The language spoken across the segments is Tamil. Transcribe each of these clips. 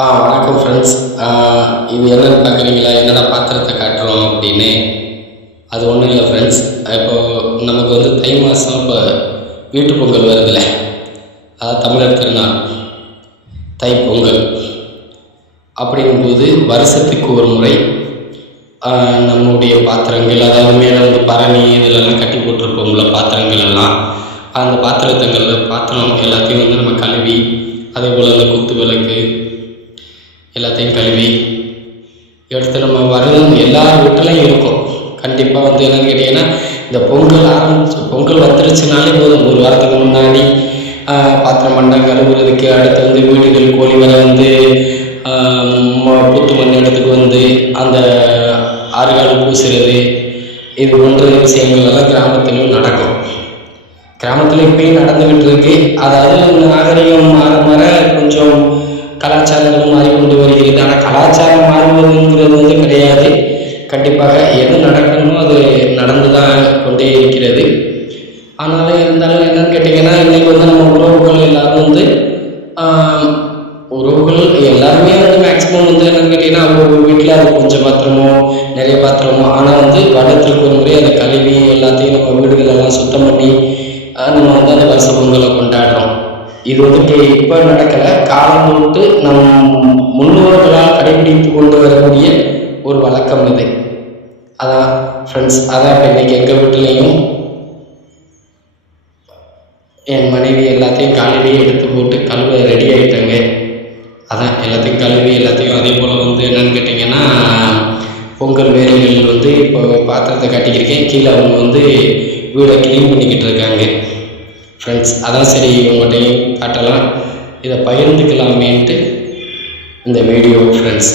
ஆ வணக்கம் ஃப்ரெண்ட்ஸ் இது என்னென்னு பார்க்குறீங்களா? என்னென்ன பாத்திரத்தை காட்டுறோம் அப்படின்னு. அது ஒன்றும் இல்லை ஃப்ரெண்ட்ஸ் இப்போது நமக்கு வந்து தை மாதம் இப்போ வீட்டு பொங்கல் வருதுல்ல. அதாவது தமிழர் திருநாள். தை பொங்கல். அப்படிங்கும்போது வருஷத்துக்கு ஒரு முறை நம்முடைய பாத்திரங்கள் அதாவது மேலே வந்து பரணி இதிலெல்லாம் கட்டி போட்டிருப்போம்ல பாத்திரங்கள் எல்லாம். அந்த பாத்திரத்தங்களில் பாத்திரம் எல்லாத்தையும் வந்து நம்ம கழுவி அதே போல் அந்த குத்து விளக்கு எல்லாத்தையும் கழுவி எடுத்து நம்ம வரும் எல்லார் வீட்டிலையும் இருக்கும். கண்டிப்பாக வந்து என்னன்னு கேட்டிங்கன்னா இந்த பொங்கல் ஆரம்பிச்சு பொங்கல் வந்துருச்சுனாலே போதும். ஒரு வாரத்துக்கு முன்னாடி பாத்திரம் பண்டம் கழுவுறதுக்கு அடுத்து வந்து வீடுகள் கோழி வர வந்து புத்து மண் எடுத்துட்டு வந்து அந்த ஆறுகால் பூசுறது இது போன்ற விஷயங்கள் எல்லாம் கிராமத்திலும் நடக்கும். கிராமத்தில் இப்பயும் நடந்துகிட்டு இருக்கு. அதாவது நாகரிகம் மாற மாற கொஞ்சம் கலாச்சாரங்களும் மாறிக்கொண்டு வருகிறது. ஆனால் கலாச்சாரம் மாறுவதுங்கிறது வந்து கிடையாது. கண்டிப்பாக எது நடக்கணுமோ அது நடந்து தான் கொண்டே இருக்கிறது. ஆனாலும் இருந்தாலும் என்னன்னு கேட்டிங்கன்னா இன்னைக்கு வந்து நம்ம உறவுகள் எல்லாரும் வந்து உறவுகள் எல்லாருமே வந்து மேக்ஸிமம் வந்து என்னன்னு கேட்டிங்கன்னா அவங்க வீட்டில் அது கொஞ்சம் பாத்திரமோ நிறைய பாத்திரமோ ஆனால் வந்து வருடத்திற்கு ஒரு முறை அதை கழுவி எல்லாத்தையும் நம்ம வீடுகள் எல்லாம் சுத்தம் பண்ணி நம்ம வந்து அந்த வருஷ பொங்கலை கொண்டாடுறோம். இது வந்து இப்போ நடக்கலை. காலம் தொட்டு நம் முன்னோர்களால் கடைபிடித்து கொண்டு வரக்கூடிய ஒரு வழக்கம் இது. அதான் ஃப்ரெண்ட்ஸ் அதான் இப்போ இன்றைக்கி எங்கள் வீட்டுலேயும் என் மனைவி எல்லாத்தையும் காலையிலேயே எடுத்து போட்டு கழுவ ரெடி ஆகிட்டாங்க அதான் எல்லாத்தையும் கழுவி எல்லாத்தையும் அதே போல் வந்து என்னன்னு கேட்டிங்கன்னா பொங்கல் வேலைகள் வந்து இப்போ பாத்திரத்தை கட்டிக்கிருக்கேன். கீழே அவங்க வந்து வீடை க்ளீன் பண்ணிக்கிட்டு இருக்காங்க. ஃப்ரெண்ட்ஸ் அதான் சரி உங்கள்கிட்டையும் காட்டலாம். இதை பகிர்ந்துக்கலாமேன்ட்டு இந்த வீடியோ ஃப்ரெண்ட்ஸ்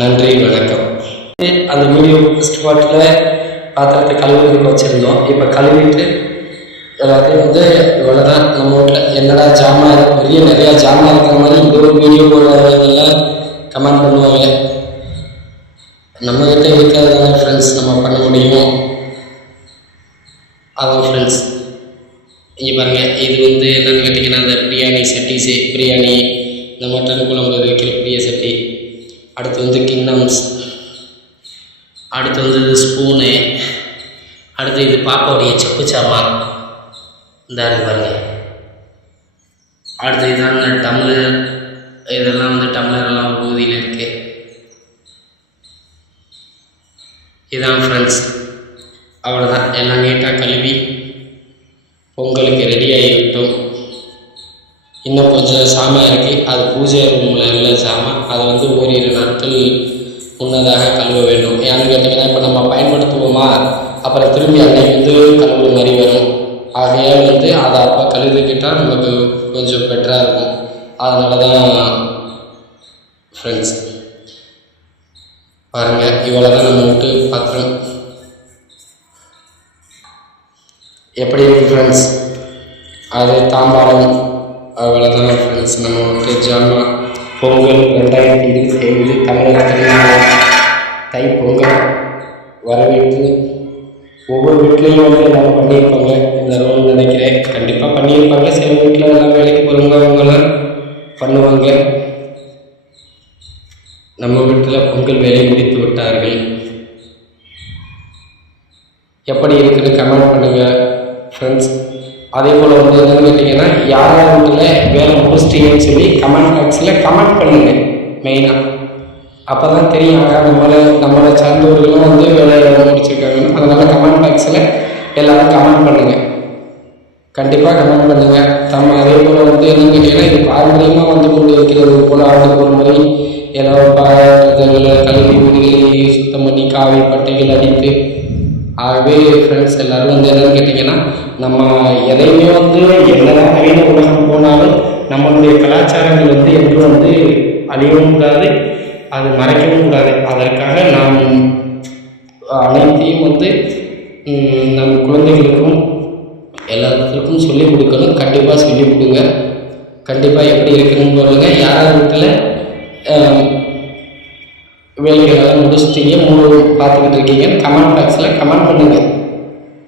நன்றி வணக்கம். அந்த வீடியோ ஃபஸ்ட் பார்ட்டில் பாத்திரத்தை கழுவுறதுக்கு வச்சுருந்தோம். இப்போ கழுவிட்டு எல்லாத்தையும் வந்து இவ்வளோதான் நம்ம வீட்டில் என்னடா ஜாமான் இருக்கு? பெரிய நிறையா ஜாமான் இருக்கிற மாதிரி இந்த ஒரு வீடியோ போடுறதெல்லாம் கமெண்ட் பண்ணுவாங்க. நம்ம கிட்ட இருக்கிறது தானே ஃப்ரெண்ட்ஸ் நம்ம பண்ண முடியும்? அதான் ஃப்ரெண்ட்ஸ் இங்கே பாருங்கள் இது வந்து என்னென்னு கேட்டிங்கன்னா அந்த பிரியாணி சட்டி சே பிரியாணி இந்த மட்டன் குழம்பு வைக்கிற பெரிய சட்டி. அடுத்து வந்து கிண்ணம்ஸ். அடுத்து வந்து இது ஸ்பூனு. அடுத்து இது பாப்பாவுடைய செப்பு சாமான். இந்த இருக்கு பாருங்க. அடுத்து இதான் இந்த டம்ளர். இதெல்லாம் வந்து டம்ளர் எல்லாம் ஒரு பகுதியில் இருக்குது இதான் ஃப்ரெண்ட்ஸ் அவ்வளோதான் எல்லாம் நீட்டாக கழுவி பொங்கலுக்கு ரெடி ஆகிவிட்டோம். இன்னும் கொஞ்சம் சாமான் இருக்குது அது பூஜை ரூமில் உள்ள சாமான் அதை வந்து ஓரிரு நாட்கள் முன்னதாக கழுவ வேண்டும். ஏன்னு கேட்டிங்கன்னா இப்போ நம்ம பயன்படுத்துவோமா? அப்புறம் திரும்பி அன்னைக்கு வந்து கழுவுற மாதிரி வரும். ஆகையால் வந்து அதை அப்போ கழுவிக்கிட்டால் நமக்கு கொஞ்சம் பெட்டராக இருக்கும். அதனால தான் ஃப்ரெண்ட்ஸ் பாருங்கள் இவ்வளோ தான் நம்ம விட்டு பாத்திரம். எப்படி இருக்குது ஃப்ரெண்ட்ஸ் அது தாம்பாளம் அவ்வளோதான் ஃப்ரெண்ட்ஸ் நம்ம வந்து ஜாமான் பொங்கல் ரெண்டாயிரத்தி இருபத்தி ஐந்து தமிழகத்தில் தை பொங்கல் வரவேற்று ஒவ்வொரு வீட்லேயும் வந்து எல்லாரும் பண்ணியிருப்பாங்க. இந்த நினைக்கிறேன். கண்டிப்பாக பண்ணியிருப்பாங்க. சில வீட்டில் எல்லாம் வேலைக்கு போகிறவங்க அவங்கெல்லாம் பண்ணுவாங்க. நம்ம வீட்டில் பொங்கல் வேலை முடித்து விட்டார்கள். எப்படி இருக்குன்னு கமெண்ட் பண்ணுங்கள் ஃப்ரெண்ட்ஸ் அதே போல் வந்து என்னென்னு கேட்டிங்கன்னா யார் யார் வீட்டில் வேலை முடிச்சிட்டீங்கன்னு சொல்லி கமெண்ட் பாக்ஸில் கமெண்ட் பண்ணுங்கள் மெயினாக அப்போ தான் தெரியும் நம்மளை நம்மளை சார்ந்தவர்களும் வந்து வேலை முடிச்சிருக்காங்கன்னு. அதனால் கமெண்ட் பாக்ஸில் எல்லோரும் கமெண்ட் பண்ணுங்கள் கண்டிப்பாக கமெண்ட் பண்ணுங்கள் நம்ம அதே போல் வந்து என்னென்னு கேட்டிங்கன்னா இது பாரம்பரியமாக வந்து கொண்டு இருக்கிறது போல் ஆண்டுக்கு ஒரு முறை ஏதோ பாத்திரங்களை கழுவி வீடுகளை சுத்தம் பண்ணி காவி பட்டைகள் அடித்து. ஆகவே ஃப்ரெண்ட்ஸ் எல்லோரும் வந்து என்னென்னு கேட்டிங்கன்னா நம்ம எதையுமே வந்து என்னதான் நவீன உலகம் போனாலும் நம்மளுடைய கலாச்சாரங்கள் வந்து என்றும் வந்து அழியவும் கூடாது அது மறைக்கவும் கூடாது. அதற்காக நாம் அனைத்தையும் வந்து நம் குழந்தைகளுக்கும் எல்லாத்துக்கும் சொல்லிக் கொடுக்கணும். கண்டிப்பாக சொல்லிக் கொடுங்க. கண்டிப்பாக எப்படி இருக்குன்னு சொல்லுங்க யார் வீட்டில் வேலைகளெல்லாம் முடிச்சிட்டீங்க மூணு பார்த்துக்கிட்டு இருக்கீங்க கமெண்ட் பாக்ஸில் கமெண்ட் பண்ணுங்கள்